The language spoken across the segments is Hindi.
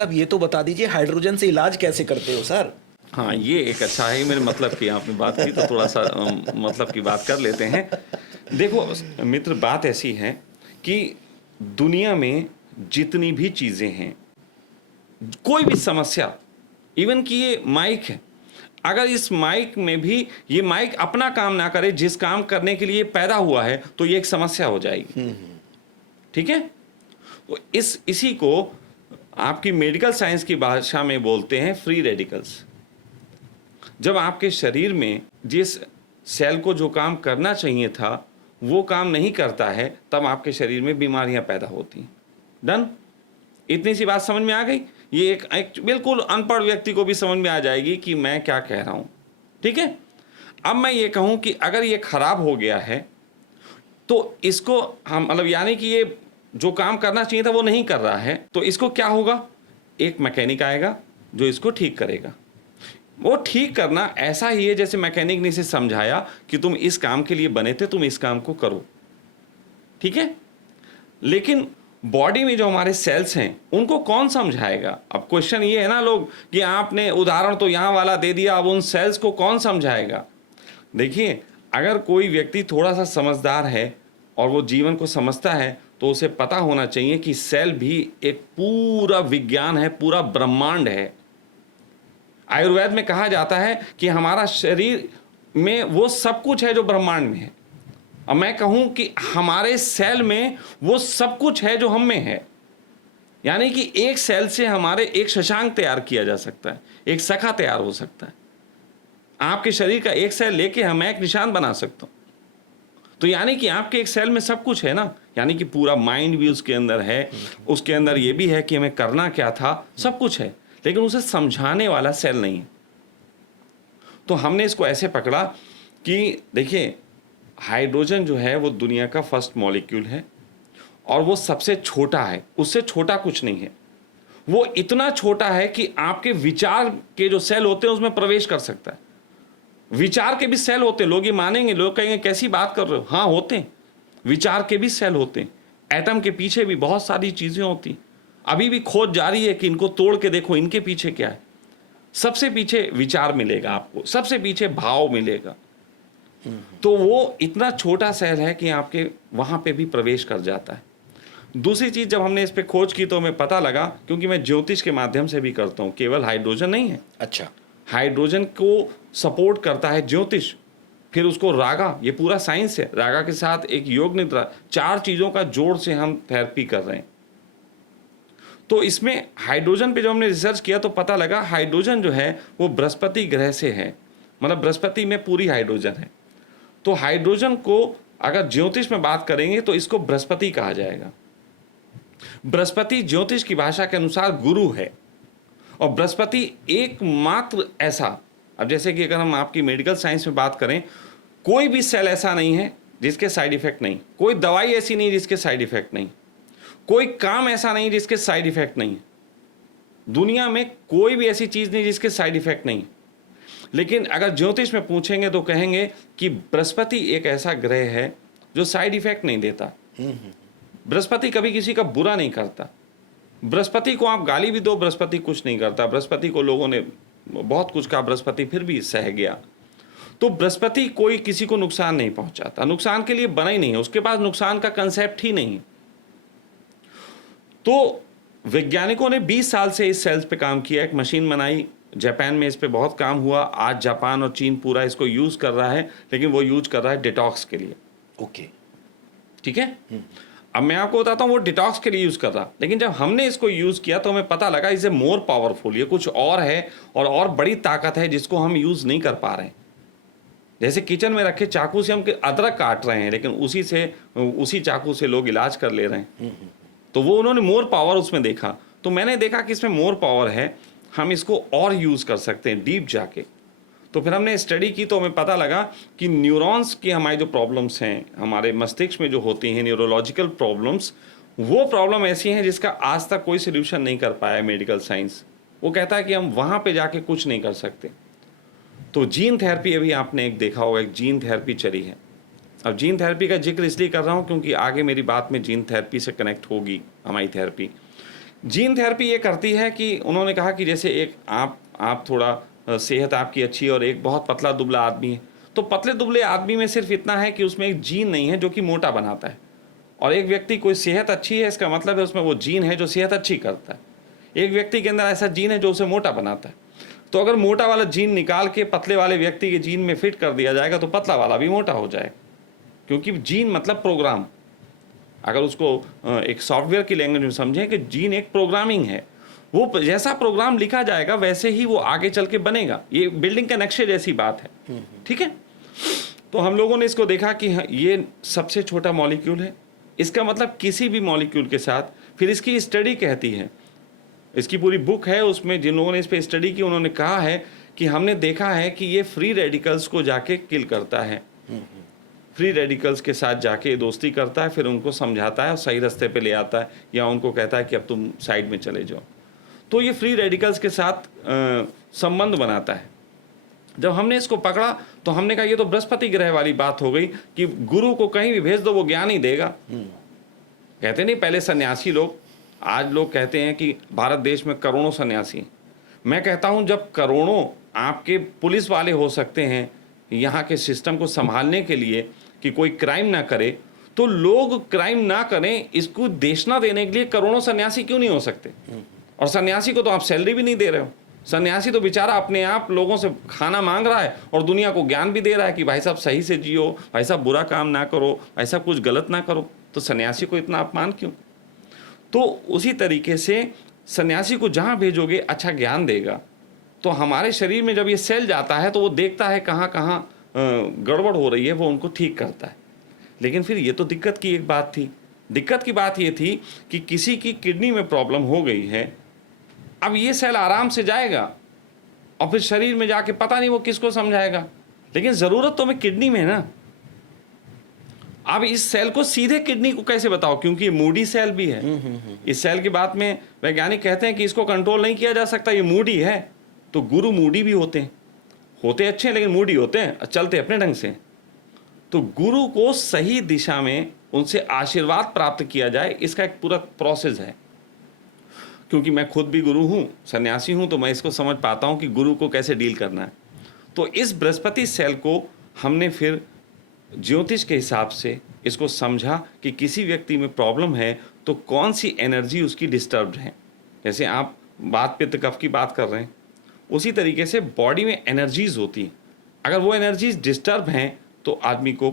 अब ये तो बता दीजिए हाइड्रोजन से इलाज कैसे करते हो सर? हाँ, ये एक अच्छा है, मेरे मतलब की आपने बात की तो थोड़ा सा मतलब की बात कर लेते हैं। देखो मित्र, बात ऐसी है कि दुनिया में जितनी भी चीज़ें हैं, कोई भी समस्या, इवन कि ये माइक है, अगर इस माइक में भी ये माइक अपना काम ना करे जिस काम करने के लिए पैदा हुआ है, तो ये एक समस्या हो जाएगी। ठीक है? तो इसी को आपकी मेडिकल साइंस की भाषा में बोलते हैं फ्री रेडिकल्स। जब आपके शरीर में जिस सेल को जो काम करना चाहिए था वो काम नहीं करता है, तब आपके शरीर में बीमारियां पैदा होती हैं। डन? इतनी सी बात समझ में आ गई? ये एक बिल्कुल अनपढ़ व्यक्ति को भी समझ में आ जाएगी कि मैं क्या कह रहा हूं। ठीक है? अब मैं ये कहूं कि अगर ये खराब हो गया है तो इसको हम मतलब यानी कि ये जो काम करना चाहिए था वो नहीं कर रहा है, तो इसको क्या होगा? एक मैकेनिक आएगा जो इसको ठीक करेगा। वो ठीक करना ऐसा ही है जैसे मैकेनिक ने इसे समझाया कि तुम इस काम के लिए बने थे, तुम इस काम को करो। ठीक है? लेकिन बॉडी में जो हमारे सेल्स हैं उनको कौन समझाएगा? अब क्वेश्चन ये है ना लोग कि आपने उदाहरण तो यहां वाला दे दिया, अब उन सेल्स को कौन समझाएगा? देखिए, अगर कोई व्यक्ति थोड़ा सा समझदार है और वो जीवन को समझता है तो उसे पता होना चाहिए कि सेल भी एक पूरा विज्ञान है, पूरा ब्रह्मांड है। आयुर्वेद में कहा जाता है कि हमारा शरीर में वो सब कुछ है जो ब्रह्मांड में है। अब मैं कहूं कि हमारे सेल में वो सब कुछ है जो हम में है। यानी कि एक सेल से हमारे एक शशांक तैयार किया जा सकता है, एक सखा तैयार हो सकता है। आपके शरीर का एक सेल लेके मैं एक निशान बना सकता हूं। तो यानी कि आपके एक सेल में सब कुछ है ना, यानी कि पूरा माइंड भी उसके अंदर है, उसके अंदर ये भी है कि हमें करना क्या था, सब कुछ है, लेकिन उसे समझाने वाला सेल नहीं है। तो हमने इसको ऐसे पकड़ा कि देखिए, हाइड्रोजन जो है वो दुनिया का फर्स्ट मॉलिक्यूल है और वो सबसे छोटा है, उससे छोटा कुछ नहीं है। वो इतना छोटा है कि आपके विचार के जो सेल होते हैं उसमें प्रवेश कर सकता है। विचार के भी सेल होते हैं, लोग ये मानेंगे, लोग कहेंगे कैसी बात कर रहे हो? हाँ, होते हैं, विचार के भी सेल होते हैं। एटम के पीछे भी बहुत सारी चीजें होती, अभी भी खोज जारी है कि इनको तोड़ के देखो इनके पीछे क्या है। सबसे पीछे विचार मिलेगा आपको, सबसे पीछे भाव मिलेगा। तो वो इतना छोटा सेल है कि आपके वहां पे भी प्रवेश कर जाता है। दूसरी चीज, जब हमने इस पे खोज की तो हमें पता लगा, क्योंकि मैं ज्योतिष के माध्यम से भी करता हूं, केवल हाइड्रोजन नहीं है। अच्छा। हाइड्रोजन को सपोर्ट करता है ज्योतिष, फिर उसको रागा, ये पूरा साइंस है, रागा के साथ एक योग निद्रा, 4 चीजों का जोड़ से हम थेरेपी कर रहे हैं। तो इसमें हाइड्रोजन पे जो हमने रिसर्च किया तो पता लगा हाइड्रोजन जो है वो बृहस्पति ग्रह से है, मतलब बृहस्पति में पूरी हाइड्रोजन है। तो हाइड्रोजन को अगर ज्योतिष में बात करेंगे तो इसको बृहस्पति कहा जाएगा। बृहस्पति ज्योतिष की भाषा के अनुसार गुरु है, और बृहस्पति एकमात्र ऐसा, अब जैसे कि अगर हम आपकी मेडिकल साइंस में बात करें, कोई भी सेल ऐसा नहीं है जिसके साइड इफेक्ट नहीं, कोई दवाई ऐसी नहीं जिसके साइड इफेक्ट नहीं, कोई काम ऐसा नहीं जिसके साइड इफेक्ट नहीं। दुनिया में कोई भी ऐसी चीज नहीं जिसके साइड इफेक्ट नहीं। लेकिन अगर ज्योतिष में पूछेंगे तो कहेंगे कि बृहस्पति एक ऐसा ग्रह है जो साइड इफेक्ट नहीं देता। बृहस्पति कभी किसी का बुरा नहीं करता। बृहस्पति को आप गाली भी दो, बृहस्पति कुछ नहीं करता। बृहस्पति को लोगों ने बहुत कुछ कहा, बृहस्पति फिर भी सह गया। तो बृहस्पति कोई किसी को नुकसान नहीं पहुंचाता, नुकसान के लिए बना ही नहीं है, उसके पास नुकसान का कंसेप्ट ही नहीं है। तो वैज्ञानिकों ने 20 साल से इस सेल्स पे काम किया, एक मशीन बनाई, जापान में इस पे बहुत काम हुआ। आज जापान और चीन पूरा इसको यूज कर रहा है, लेकिन वो यूज कर रहा है डिटॉक्स के लिए। ओके, ठीक है। अब मैं आपको बताता हूँ वो डिटॉक्स के लिए यूज कर रहा, लेकिन जब हमने इसको यूज किया तो हमें पता लगा इसे मोर पावरफुल, ये कुछ और है और बड़ी ताकत है जिसको हम यूज नहीं कर पा रहे हैं। जैसे किचन में रखे चाकू से हम अदरक काट रहे हैं, लेकिन उसी चाकू से लोग इलाज कर ले रहे हैं। तो वो उन्होंने मोर पावर उसमें देखा, तो मैंने देखा कि इसमें मोर पावर है, हम इसको और यूज कर सकते हैं डीप जाके। तो फिर हमने स्टडी की तो हमें पता लगा कि न्यूरॉन्स की हमारी जो प्रॉब्लम्स हैं हमारे मस्तिष्क में जो होती हैं न्यूरोलॉजिकल प्रॉब्लम्स, वो प्रॉब्लम ऐसी हैं जिसका आज तक कोई सोल्यूशन नहीं कर पाया मेडिकल साइंस। वो कहता है कि हम वहाँ पे जाके कुछ नहीं कर सकते। तो जीन थेरेपी, अभी आपने एक देखा होगा, एक जीन थेरेपी चली है। अब जीन थेरेपी का जिक्र इसलिए कर रहा हूँ क्योंकि आगे मेरी बात में जीन थेरेपी से कनेक्ट होगी हमारी थेरेपी, जीन थेरेपी ये करती है कि उन्होंने कहा कि जैसे एक आप थोड़ा सेहत आपकी अच्छी है और एक बहुत पतला दुबला आदमी है, तो पतले दुबले आदमी में सिर्फ इतना है कि उसमें एक जीन नहीं है जो कि मोटा बनाता है, और एक व्यक्ति कोई सेहत अच्छी है, इसका मतलब है उसमें वो जीन है जो सेहत अच्छी करता है। एक व्यक्ति के अंदर ऐसा जीन है जो उसे मोटा बनाता है। तो अगर मोटा वाला जीन निकाल के पतले वाले व्यक्ति के जीन में फिट कर दिया जाएगा तो पतला वाला भी मोटा हो जाएगा, क्योंकि जीन मतलब प्रोग्राम। अगर उसको एक सॉफ्टवेयर की लैंग्वेज में समझें कि जीन एक प्रोग्रामिंग है, वो जैसा प्रोग्राम लिखा जाएगा वैसे ही वो आगे चल के बनेगा। ये बिल्डिंग के नक्शे जैसी बात है, ठीक है। तो हम लोगों ने इसको देखा कि ये सबसे छोटा मॉलिक्यूल है, इसका मतलब किसी भी मॉलिक्यूल के साथ, फिर इसकी स्टडी कहती है, इसकी पूरी बुक है, उसमें जिन लोगों ने इस पर स्टडी की उन्होंने कहा है कि हमने देखा है कि ये फ्री रेडिकल्स को जाके किल करता है, फ्री रेडिकल्स के साथ जाके दोस्ती करता है, फिर उनको समझाता है और सही रास्ते पे ले आता है, या उनको कहता है कि अब तुम साइड में चले जाओ। तो ये फ्री रेडिकल्स के साथ संबंध बनाता है। जब हमने इसको पकड़ा तो हमने कहा ये तो बृहस्पति ग्रह वाली बात हो गई कि गुरु को कहीं भी भेज दो वो ज्ञान ही देगा। कहते नहीं पहले सन्यासी लोग, आज लोग कहते हैं कि भारत देश में करोड़ों सन्यासी। मैं कहता हूं जब करोड़ों आपके पुलिस वाले हो सकते हैं यहाँ के सिस्टम को संभालने के लिए कि कोई क्राइम ना करे, तो लोग क्राइम ना करें इसको देशना देने के लिए करोड़ों सन्यासी क्यों नहीं हो सकते? और सन्यासी को तो आप सैलरी भी नहीं दे रहे हो। सन्यासी तो बेचारा अपने आप लोगों से खाना मांग रहा है और दुनिया को ज्ञान भी दे रहा है कि भाई साहब सही से जियो, भाई साहब बुरा काम ना करो, ऐसा कुछ गलत ना करो। तो सन्यासी को इतना अपमान क्यों? तो उसी तरीके से सन्यासी को जहाँ भेजोगे अच्छा ज्ञान देगा। तो हमारे शरीर में जब ये सेल जाता है तो वो देखता है कहाँ कहाँ गड़बड़ हो रही है, वो उनको ठीक करता है। लेकिन फिर ये तो दिक्कत की एक बात थी। दिक्कत की बात ये थी कि किसी की किडनी में प्रॉब्लम हो गई है, अब ये सेल आराम से जाएगा और फिर शरीर में जाके पता नहीं वो किसको समझाएगा, लेकिन ज़रूरत तो हमें किडनी में है ना। अब इस सेल को सीधे किडनी को कैसे बताओ, क्योंकि ये मूडी सेल भी है। इस सेल की बात में वैज्ञानिक कहते हैं कि इसको कंट्रोल नहीं किया जा सकता, ये मूडी है। तो गुरु मूडी भी होते हैं, होते अच्छे हैं लेकिन मूडी होते हैं, चलते अपने ढंग से। तो गुरु को सही दिशा में उनसे आशीर्वाद प्राप्त किया जाए, इसका एक पूरा प्रोसेस है। क्योंकि मैं खुद भी गुरु हूँ, सन्यासी हूँ, तो मैं इसको समझ पाता हूँ कि गुरु को कैसे डील करना है। तो इस बृहस्पति सेल को हमने फिर ज्योतिष के हिसाब से इसको समझा कि किसी व्यक्ति में प्रॉब्लम है तो कौन सी एनर्जी उसकी डिस्टर्ब्ड है। जैसे आप वात पित्त कफ की बात कर रहे हैं, उसी तरीके से बॉडी में एनर्जीज होती हैं, अगर वो एनर्जीज डिस्टर्ब हैं तो आदमी को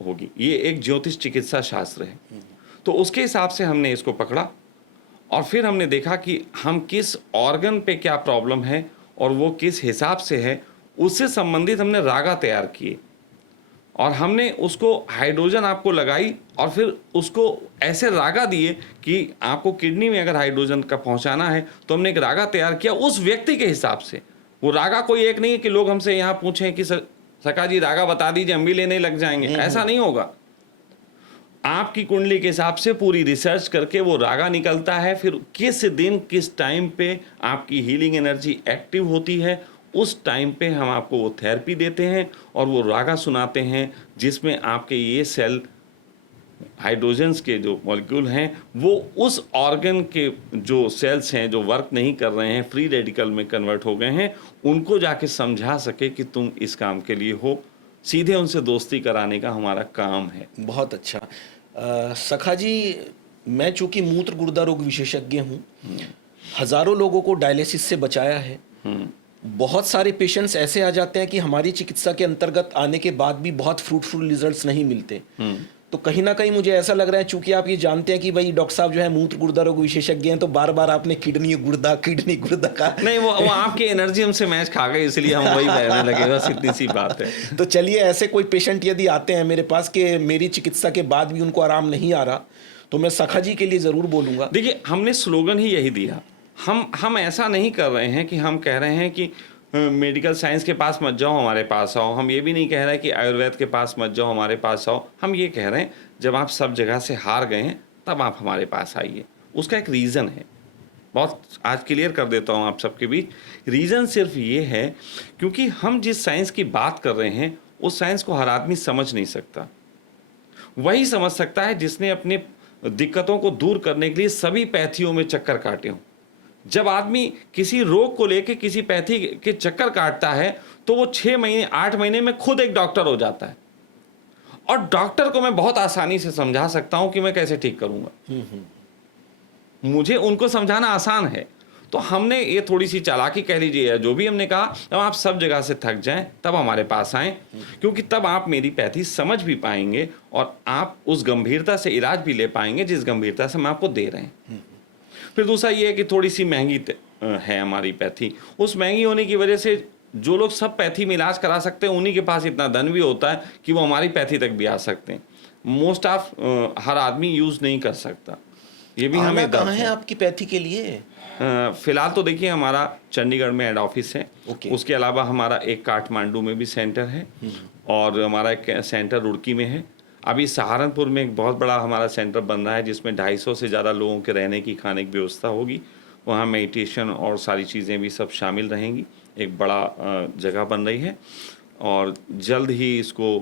होगी। ये एक ज्योतिष चिकित्सा शास्त्र है। तो उसके हिसाब से हमने इसको पकड़ा और फिर हमने देखा कि हम किस ऑर्गन पे क्या प्रॉब्लम है और वो किस हिसाब से है, उससे संबंधित हमने रागा तैयार किए और हमने उसको हाइड्रोजन आपको लगाई और फिर उसको ऐसे रागा दिए कि आपको किडनी में अगर हाइड्रोजन का पहुंचाना है तो हमने एक रागा तैयार किया उस व्यक्ति के हिसाब से। वो रागा कोई एक नहीं है कि लोग हमसे यहाँ पूछें कि सका जी रागा बता दीजिए हम भी लेने लग जाएंगे, ऐसा नहीं होगा। आपकी कुंडली के हिसाब से पूरी रिसर्च करके वो रागा निकलता है, फिर किस दिन किस टाइम पे आपकी हीलिंग एनर्जी एक्टिव होती है उस टाइम पे हम आपको वो थेरेपी देते हैं और वो रागा सुनाते हैं जिसमें आपके ये सेल हाइड्रोजन्स के जो मॉलिक्यूल हैं वो उस ऑर्गन के जो सेल्स हैं जो वर्क नहीं कर रहे हैं, फ्री रेडिकल में कन्वर्ट हो गए हैं, उनको जाके समझा सके कि तुम इस काम के लिए हो। सीधे उनसे दोस्ती कराने का हमारा काम है। बहुत अच्छा। सखा जी, मैं चूंकि मूत्र गुर्दा रोग विशेषज्ञ हूँ, हजारों लोगों को डायलिसिस से बचाया है। बहुत सारे पेशेंट्स ऐसे आ जाते हैं कि हमारी चिकित्सा के अंतर्गत आने के बाद भी बहुत फ्रूटफुल रिजल्ट्स नहीं मिलते। तो कहीं ना कहीं मुझे ऐसा लग रहा है, चूंकि आप ये जानते हैं कि भाई डॉक्टर साहब जो है मूत्र गुर्दा रोग विशेषज्ञ हैं, तो बार बार आपने किडनी गुर्दा का नहीं, वो आपकी एनर्जी हमसे मैच खा गई इसलिए हम वही बहने लगे, बस इतनी सी बात है। तो चलिए, ऐसे कोई पेशेंट यदि आते हैं मेरे पास कि मेरी चिकित्सा के बाद भी उनको आराम नहीं आ रहा, तो मैं सखा जी के लिए ज़रूर बोलूँगा। देखिए, हमने स्लोगन ही यही दिया। हम ऐसा नहीं कर रहे हैं कि हम कह रहे हैं कि मेडिकल साइंस के पास मत जाओ, हमारे पास आओ। हम ये भी नहीं कह रहे कि आयुर्वेद के पास मत जाओ, हमारे पास आओ। हम ये कह रहे हैं जब आप सब जगह से हार गए हैं तब आप हमारे पास आइए। उसका एक रीज़न है, बहुत आज क्लियर कर देता हूँ आप सबके बीच। रीज़न सिर्फ ये है क्योंकि हम जिस साइंस की बात कर रहे हैं उस साइंस को हर आदमी समझ नहीं सकता। वही समझ सकता है जिसने अपने दिक्कतों को दूर करने के लिए सभी पैथियों में चक्कर काटे हूँ। जब आदमी किसी रोग को लेके किसी पैथी के चक्कर काटता है तो वो 6 महीने 8 महीने में खुद एक डॉक्टर हो जाता है, और डॉक्टर को मैं बहुत आसानी से समझा सकता हूं कि मैं कैसे ठीक करूंगा। मुझे उनको समझाना आसान है। तो हमने ये थोड़ी सी चालाकी कह लीजिए, जो भी हमने कहा, जब आप सब जगह से थक जाएं तब हमारे पास आएं, क्योंकि तब आप मेरी पैथी समझ भी पाएंगे और आप उस गंभीरता से इलाज भी ले पाएंगे जिस गंभीरता से हम आपको दे रहे हैं। फिर दूसरा ये है कि थोड़ी सी महंगी है हमारी पैथी। उस महंगी होने की वजह से जो लोग सब पैथी में इलाज करा सकते हैं उन्हीं के पास इतना धन भी होता है कि वो हमारी पैथी तक भी आ सकते हैं। मोस्ट ऑफ हर आदमी यूज़ नहीं कर सकता। ये भी हमें कहाँ है आपकी पैथी के लिए? फिलहाल तो देखिए हमारा चंडीगढ़ में हेड ऑफिस है। उसके अलावा हमारा एक काठमांडू में भी सेंटर है और हमारा एक सेंटर रुड़की में है। अभी सहारनपुर में एक बहुत बड़ा हमारा सेंटर बन रहा है जिसमें 250 से ज़्यादा लोगों के रहने की खाने की व्यवस्था होगी। वहाँ मेडिटेशन और सारी चीज़ें भी सब शामिल रहेंगी। एक बड़ा जगह बन रही है और जल्द ही इसको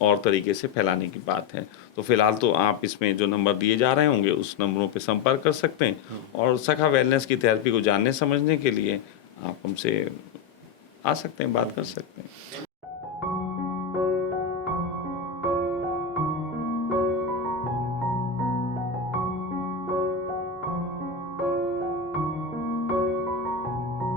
और तरीके से फैलाने की बात है। तो फिलहाल तो आप इसमें जो नंबर दिए जा रहे होंगे उस नंबरों पे संपर्क कर सकते हैं और सखा वेलनेस की थेरेपी को जानने समझने के लिए आप हमसे आ सकते हैं, बात कर सकते हैं।